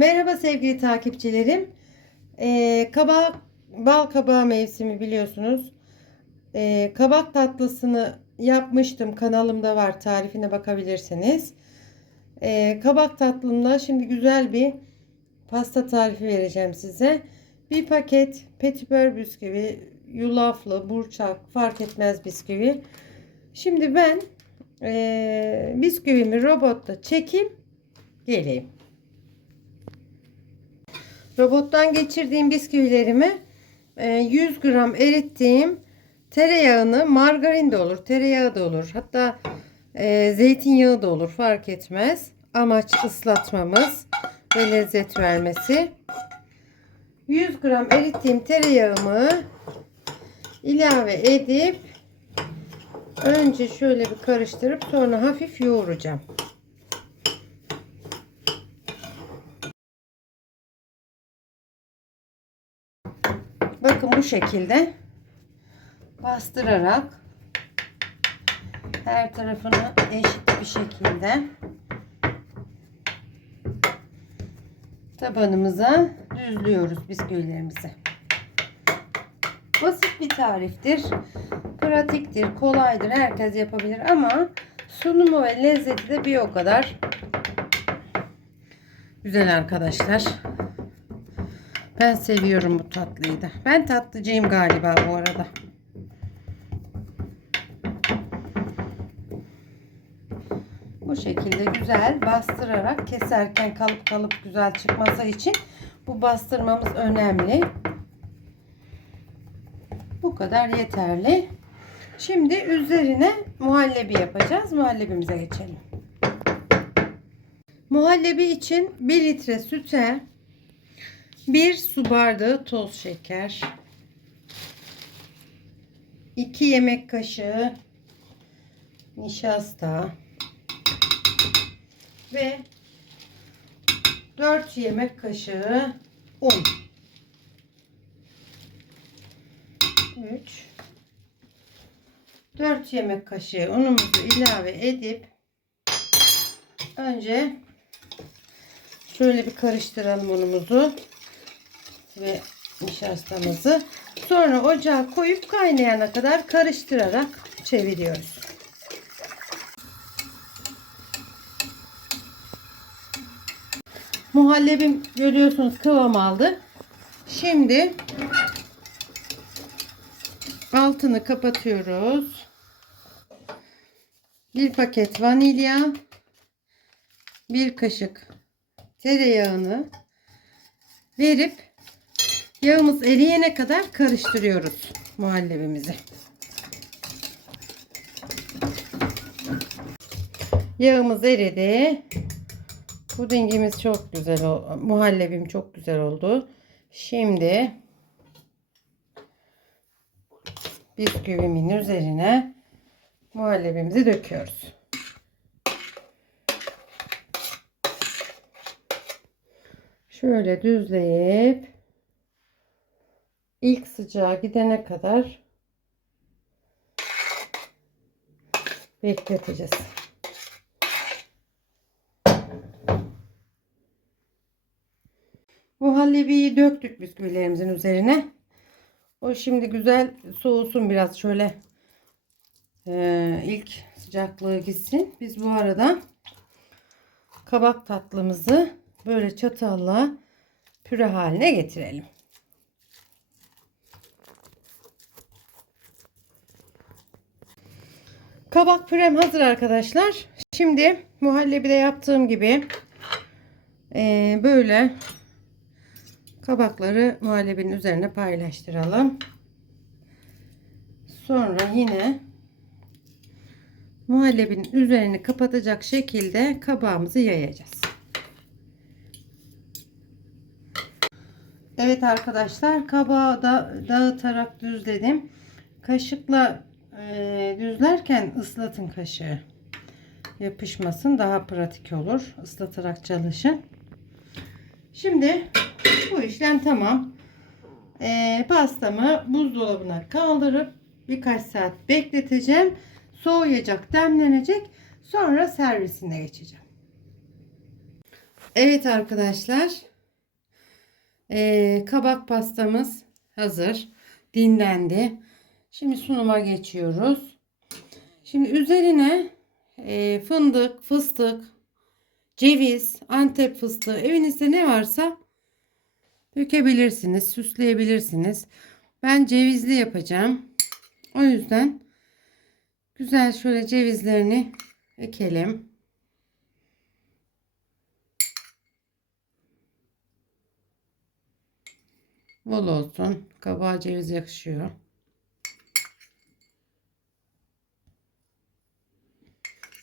Merhaba sevgili takipçilerim. Ee, kabak, bal kabağı mevsimi biliyorsunuz. Ee, kabak tatlısını yapmıştım. Kanalımda var. Tarifine bakabilirsiniz. Ee, kabak tatlımda şimdi güzel bir pasta tarifi vereceğim size. Bir paket petibör bisküvi, yulaflı, burçak fark etmez bisküvi. Şimdi ben ee, bisküvimi robotta çekip geleyim. Robottan geçirdiğim bisküvilerimi e, 100 gram erittiğim tereyağını margarin de olur, tereyağı da olur. Hatta e, zeytinyağı da olur fark etmez. Amaç ıslatmamız ve lezzet vermesi. 100 gram erittiğim tereyağımı ilave edip önce şöyle bir karıştırıp sonra hafif yoğuracağım. Bu şekilde bastırarak her tarafını eşit bir şekilde tabanımıza düzlüyoruz bisküvilerimizi. Basit bir tariftir. Pratiktir, kolaydır. Herkes yapabilir ama sunumu ve lezzeti de bir o kadar güzel arkadaşlar. Ben seviyorum bu tatlıyı da. Ben tatlıcıyım galiba bu arada. Bu şekilde güzel bastırarak keserken kalıp kalıp güzel çıkması için bu bastırmamız önemli. Bu kadar yeterli. Şimdi üzerine muhallebi yapacağız. Muhallebimize geçelim. Muhallebi için 1 litre süte 1 su bardağı toz şeker. 2 yemek kaşığı nişasta. Ve 4 yemek kaşığı un. 3 4 yemek kaşığı unumuzu ilave edip önce şöyle bir karıştıralım unumuzu ve nişastamızı. Sonra ocağa koyup kaynayana kadar karıştırarak çeviriyoruz. Muhallebim görüyorsunuz kıvam aldı. Şimdi altını kapatıyoruz. Bir paket vanilya, bir kaşık tereyağını verip yağımız eriyene kadar karıştırıyoruz muhallebimizi. Yağımız eridi. Pudingimiz çok güzel oldu. Muhallebim çok güzel oldu. Şimdi bisküvimin üzerine muhallebimizi döküyoruz. Şöyle düzleyip ilk sıcağı gidene kadar bekleteceğiz. Muhallebiyi döktük bisküvilerimizin üzerine. O şimdi güzel soğusun biraz şöyle e, ilk sıcaklığı gitsin. Biz bu arada kabak tatlımızı böyle çatalla püre haline getirelim. Kabak pürem hazır arkadaşlar. Şimdi muhallebide yaptığım gibi e, böyle kabakları muhallebinin üzerine paylaştıralım. Sonra yine muhallebinin üzerini kapatacak şekilde kabağımızı yayacağız. Evet arkadaşlar kabağı da dağıtarak düzledim. Kaşıkla e, düzlerken ıslatın kaşığı. Yapışmasın daha pratik olur. Islatarak çalışın. Şimdi bu işlem tamam. E, pastamı buzdolabına kaldırıp birkaç saat bekleteceğim. Soğuyacak, demlenecek. Sonra servisine geçeceğim. Evet arkadaşlar. Ee, kabak pastamız hazır. Dinlendi. Şimdi sunuma geçiyoruz. Şimdi üzerine e, fındık, fıstık, ceviz, antep fıstığı evinizde ne varsa dökebilirsiniz, süsleyebilirsiniz. Ben cevizli yapacağım. O yüzden güzel şöyle cevizlerini ekelim. Bol olsun. Kabağa ceviz yakışıyor.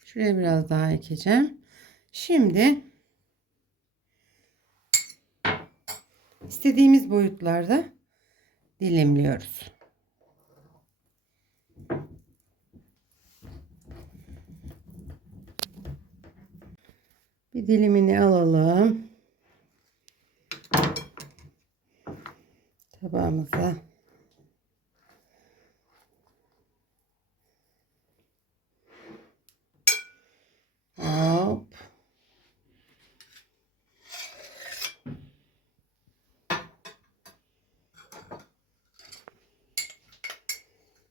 Şuraya biraz daha ekeceğim. Şimdi istediğimiz boyutlarda dilimliyoruz. Bir dilimini alalım. Tabağımıza. Hop.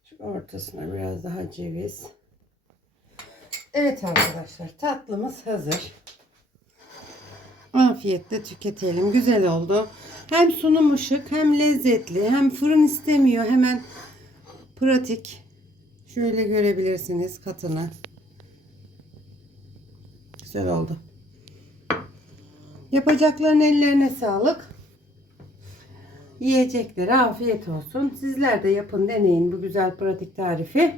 Şu ortasına biraz daha ceviz. Evet arkadaşlar tatlımız hazır. Afiyetle tüketelim. Güzel oldu. Hem sunum şık hem lezzetli hem fırın istemiyor hemen pratik. Şöyle görebilirsiniz katını. Güzel oldu. Yapacakların ellerine sağlık. Yiyeceklere afiyet olsun. Sizler de yapın deneyin bu güzel pratik tarifi.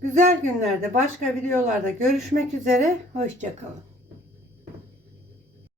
Güzel günlerde başka videolarda görüşmek üzere. Hoşçakalın.